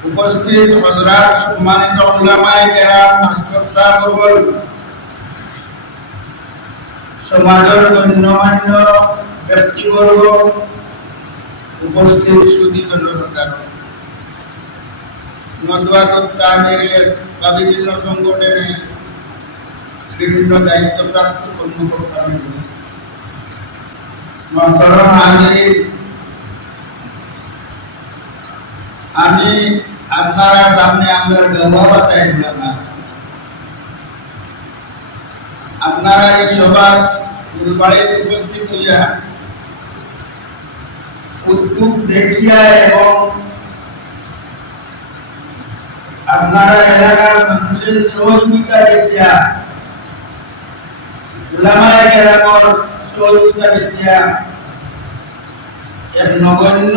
উপস্থিত হজরাত সম্মানিত উলামায়ে কেরাম মাস্টার সাহেবগণ সমাজের গণ্যমান্য ব্যক্তিবর্গ উপস্থিত সুদী নদওয়াতুত তাহমিরের বা বিভিন্ন সংগঠনের বিভিন্ন দায়িত্বপ্রাপ্ত কর্মকর্তা আমি আপনারা সামনে আমার বাসায় না। আপনারা এই সবার ফুলবাড়িতে উপস্থিত হইয়া উদ্যোগ দেখিয়া এবং আপনারা এলাকার মানুষের সহযোগিতা দেখিয়া নগণ্য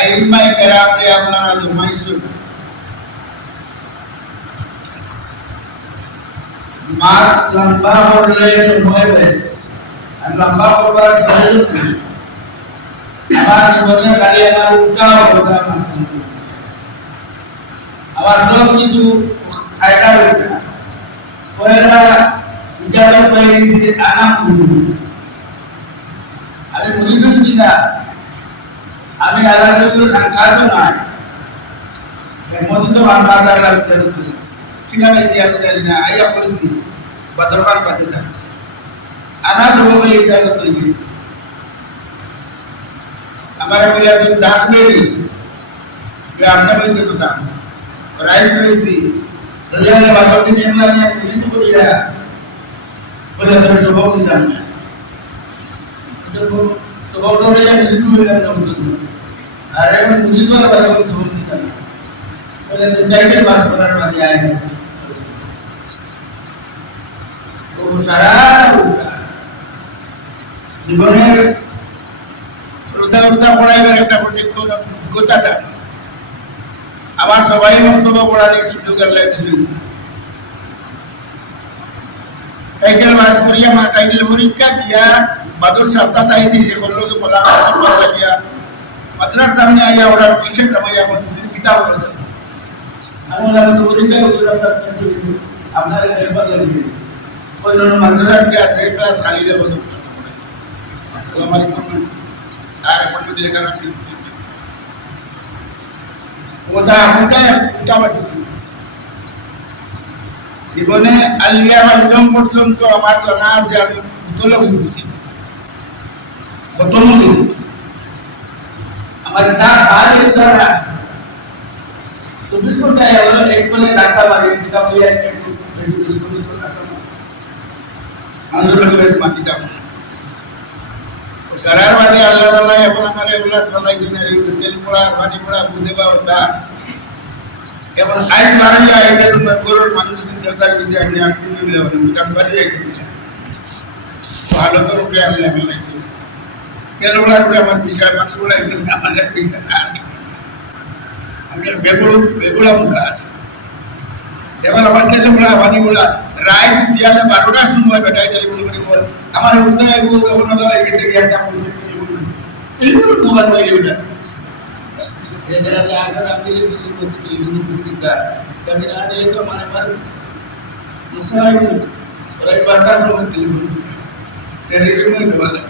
আইম্মায় কেরামরে আপনারা জমাইছেন মার লম্বা করলে সময় বেশ আর লম্বা করবার সুযোগ নেই আমার জীবনে খালি আমার উল্টাও কথা আমার সন্তোষ আমার সব কিছু ফায়দা উল্টা পয়লা ইজাজত পেয়ে গেছি আনাম आम्ही राधाकृष्ण सांगायचो नाही. బ్రహ్మోత్సవంతో వాళ్ళు మాట్లాడాల్సి జరుగుతుంది ముఖ్యంగా మేము చేయాలి అయ్యా పోలీసులు భద్రపాలు పద్ధతి అనాశభంలో ఏం జరుగుతుంది हमारे मेरा जो दांत में भी व्यापना बन के पता राइट में सी रजा ने बातों की निर्णय ने मुझे नहीं. बोल दिया बोले तो सुबह की दांत में तो सुबह तो रजा ने नहीं बोला ना मुझे আর এখন আর বাবা স্বভাব দিতাম না বলে তো যাইতে বাস করার বাদে আয় তো সারা জীবনের রোজা রোজা পড়াইবার একটা প্রশিক্ষণ অভিজ্ঞতা আমার সবাই বক্তব্য পড়ার সুযোগ আল্লাহ কিছু টাইটেল মাস করিয়া টাইটেল পরীক্ষা দিয়া বাদর সপ্তাহ আইসি সে করল কি মোলা মাদ্রাসা দিয়া মাদ্রাসার সামনে আইয়া ওরা পিছে কামাইয়া কোন দিন কিতাব বলেছে আমি বললাম তো করে আপনার শেষ হয়ে গেল আপনার নির্বাচন লাগিয়ে ওই জন্য মাদ্রাসা কি আছে, ক্লাস খালি দেবো আমার আর অ্যাপয়েন্টমেন্ট লেটার আমি দিচ্ছি ওটা আমাকে উঠাবার জীবনে আলিয়া হজম পর্যন্ত আমার জানা আছে, আমি কত উঠেছি আমার তা ভালো দ্বারা మరి నా ఖాళీ ఉదాహరణ చూపించుకుంటే ఎవరో నేర్చుకునే దాకా మరి ఇంకా ఆంధ్రప్రదేశ్ మధ్యతం సరారవాడి అల్లడల్లా ఎవరన్నా రెగ్యులర్ కొన్నాయిస్తున్నారు ఇప్పుడు తెలుగు కూడా పని కూడా బుద్ధిగా అవుతా ఎవరు ఐదు వారంగా ఐదు కోరు మనుషులు చేస్తారు విద్య అన్ని అస్తిత్వంలో ఉంది దాని వరకు వాళ్ళందరూ ప్రయాణం లేకుండా মানুষ কিন্তু দেখা যদি আপনি আসতে দিলে বিধান বাড়িয়ে দিলে ভালো তো রূপে আমি বানাইছি তেল পোড়া করে আমার বিষয় পানি পোড়া কিন্তু আমার বিষয় আমি বেগুড় বেগুড়া মুখা এবার আমার তেল পোড়া পানি পোড়া রায় দিয়ালে বারোটার সময় বেটাই টেলিফোন করে বল আমার উদ্যোগ এগুলো কখন হয়ে গেছে কি একটা টেলিফোন মোবাইল হয়ে ওটা এদের আগে আগে রাখতে টেলিফোন করতে টেলিফোন করতে যা কবি না দিলে তো মানে মার মুসলাই ওরা বারোটার সময় টেলিফোন সেই সময় দেওয়া লাগে